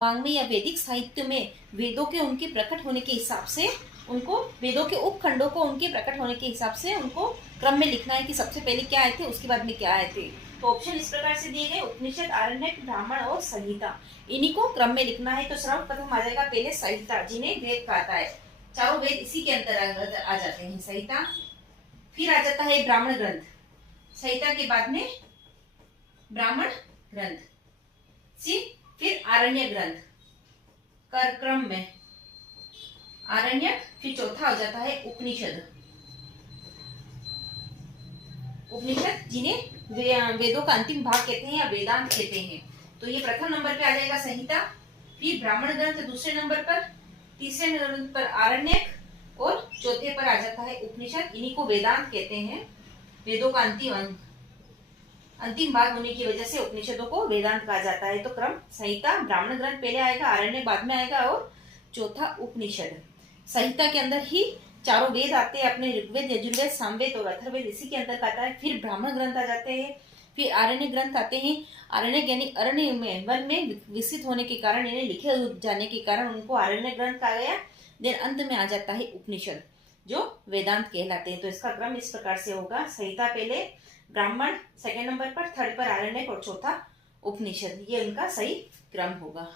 वाङ्मय या वैदिक साहित्य में वेदों के उनके प्रकट होने के हिसाब से उनको वेदों के उपखंडों को उनके प्रकट होने के हिसाब से उनको क्रम में लिखना है कि सबसे पहले क्या आए थे, उसके बाद में क्या आए थे। तो ऑप्शन इस प्रकार से दिए गए, उपनिषद, आरण्यक, ब्राह्मण और संहिता, इन्हीं को क्रम में लिखना है। तो सर्वप्रथम आ जाएगा पहले संहिता, जिन्हें वेद कहता है। चारों वेद इसी के अंदर आ जाते हैं, संहिता। फिर आ जाता है ब्राह्मण ग्रंथ, संहिता के बाद में ब्राह्मण ग्रंथ, फिर आरण्य ग्रंथ कर क्रम में आरण्यक, फिर चौथा हो जाता है उपनिषद। उपनिषद जिन्हें वेदों का अंतिम भाग कहते हैं या वेदांत कहते हैं। तो ये प्रथम नंबर पे आ जाएगा संहिता, फिर ब्राह्मण ग्रंथ दूसरे नंबर पर, तीसरे नंबर पर आरण्यक और चौथे पर आ जाता है उपनिषद। इन्हीं को वेदांत कहते हैं। वेदों का अंतिम भाग होने की वजह से उपनिषदों को वेदांत कहा जाता है। तो क्रम संहिता, ब्राह्मण ग्रंथ पहले आएगा, आरण्य बाद में आएगा और चौथा उपनिषद। संहिता के अंदर ही चारों वेद आते हैं अपने, ऋग्वेद, यजुर्वेद, सामवेद और अथर्ववेद इसी के अंदर आता है। फिर ब्राह्मण ग्रंथ आ जाते हैं, फिर आरण्य ग्रंथ आते हैं। आरण्य यानी अरण्य में, वन में विकसित होने के कारण, इन्हें लिखे जाने के कारण उनको आरण्य ग्रंथ कहा गया। देन अंत में आ जाता है उपनिषद, जो वेदांत कहलाते हैं। तो इसका क्रम इस प्रकार से होगा, संहिता पहले, ब्राह्मण सेकंड नंबर पर, थर्ड पर आरण्यक और चौथा उपनिषद। ये उनका सही क्रम होगा।